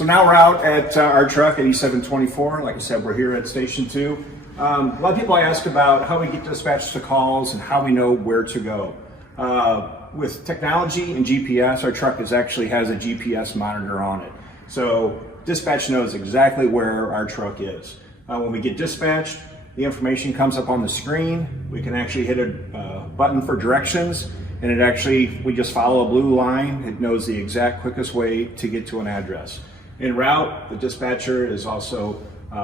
So now we're out at our truck at E724. Like I said, we're here at Station 2. A lot of people ask about how we get dispatched to calls and how we know where to go. With technology and GPS, our truck actually has a GPS monitor on it. So dispatch knows exactly where our truck is. When we get dispatched, the information comes up on the screen. We can actually hit a button for directions, and we just follow a blue line. It knows the exact quickest way to get to an address. En route, the dispatcher is also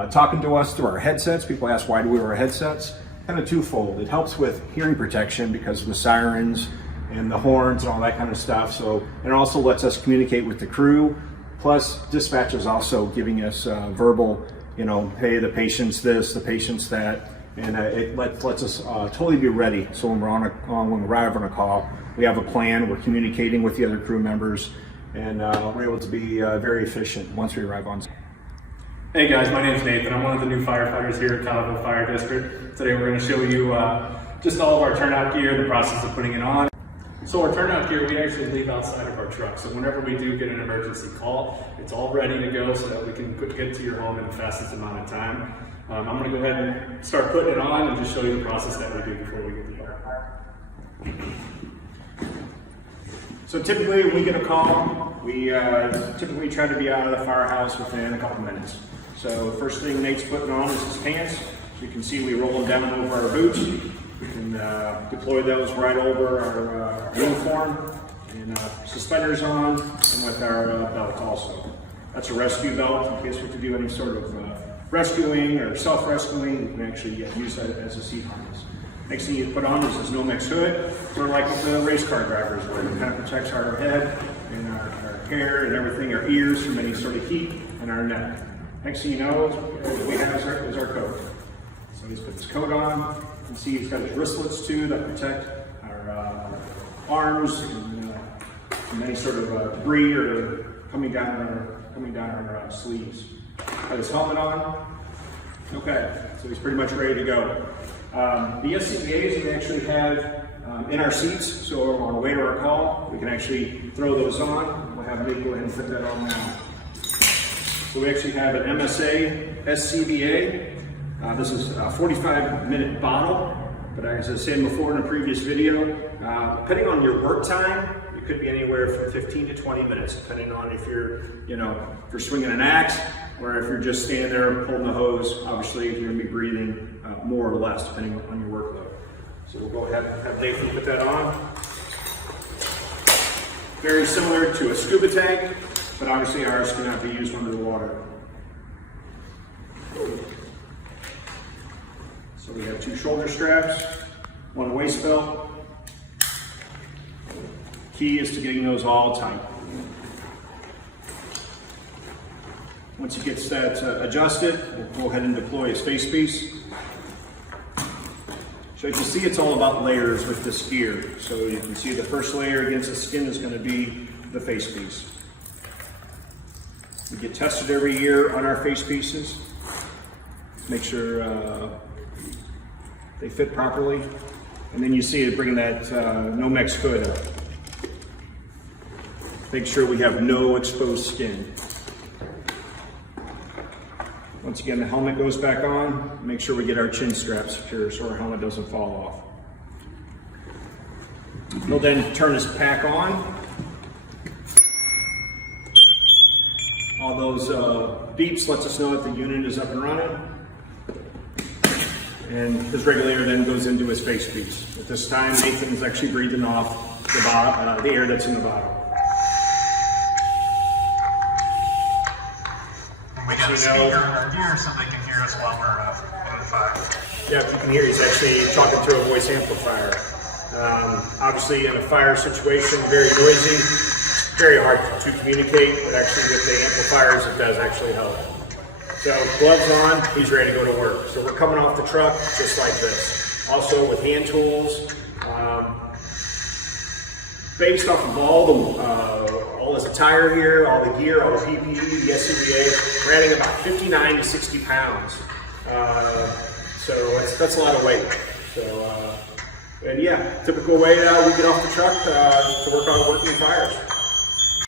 talking to us through our headsets. People ask, why do we wear headsets? Kind of twofold. It helps with hearing protection because of the sirens and the horns and all that kind of stuff. So it also lets us communicate with the crew. Plus, dispatch is also giving us verbal, hey, the patient's this, the patient's that, and it lets us totally be ready. So when when we arrive on a call, we have a plan. We're communicating with the other crew members, and we're able to be very efficient once we arrive on site. Hey guys, my name is Nathan. I'm one of the new firefighters here at Colorado Fire District. Today we're going to show you just all of our turnout gear, the process of putting it on. So our turnout gear, we actually leave outside of our truck. So whenever we do get an emergency call, it's all ready to go so that we can get to your home in the fastest amount of time. I'm going to go ahead and start putting it on and just show you the process that we do before we get there. So typically when we get a call, we typically try to be out of the firehouse within a couple minutes. So the first thing Nate's putting on is his pants. So you can see we roll them down over our boots. We can deploy those right over our uniform, and suspenders on, and with our belt also. That's a rescue belt in case we have to do any sort of rescuing or self-rescuing. We can actually use that as a seat harness. Next thing you put on is this no-mix hood, sort of like what the race car drivers wear. It kind of protects our head and our hair and everything, our ears from any sort of heat, and our neck. Next thing you know, what we have is our coat. So he's put his coat on. You can see he's got his wristlets too that protect our arms from any sort of debris or coming down our sleeves. Got his helmet on. Okay, so he's pretty much ready to go. The SCBAs we actually have in our seats, so on the way to our call, we can actually throw those on. We'll have Nick go ahead and put that on now. So we actually have an MSA SCBA. This is a 45-minute bottle, but as I said before in a previous video, depending on your work time, it could be anywhere from 15 to 20 minutes, depending on if you're swinging an axe or if you're just standing there pulling the hose. Obviously, you're going to be breathing more or less, depending on your workload. So we'll go ahead and have Nathan put that on. Very similar to a scuba tank, but obviously ours cannot be used under the water. So we have 2 shoulder straps, 1 waist belt. Key is to getting those all tight. Once he gets that adjusted, we'll go ahead and deploy his face piece. So you can see it's all about layers with this gear. So you can see the first layer against the skin is going to be the face piece. We get tested every year on our face pieces. Make sure they fit properly. And then you see it bringing that no-mix hood up. Make sure we have no exposed skin. Once again, the helmet goes back on. Make sure we get our chin strap secure so our helmet doesn't fall off. He'll then turn his pack on. All those beeps lets us know that the unit is up and running. And his regulator then goes into his face piece. At this time, Nathan is actually breathing off the air that's in the bottle. We got a speaker in our gear so they can hear us while we're in the fire. Yeah, if you can hear, he's actually talking through a voice amplifier. Obviously, in a fire situation, very noisy, very hard to communicate, but actually with the amplifiers, it does actually help. So gloves on, he's ready to go to work. So we're coming off the truck just like this. Also with hand tools, based off of all his attire here, all the gear, all the PPE, the SCBA, we're adding about 59 to 60 pounds. So that's a lot of weight. So, and yeah, typical way we get off the truck to work on working fires.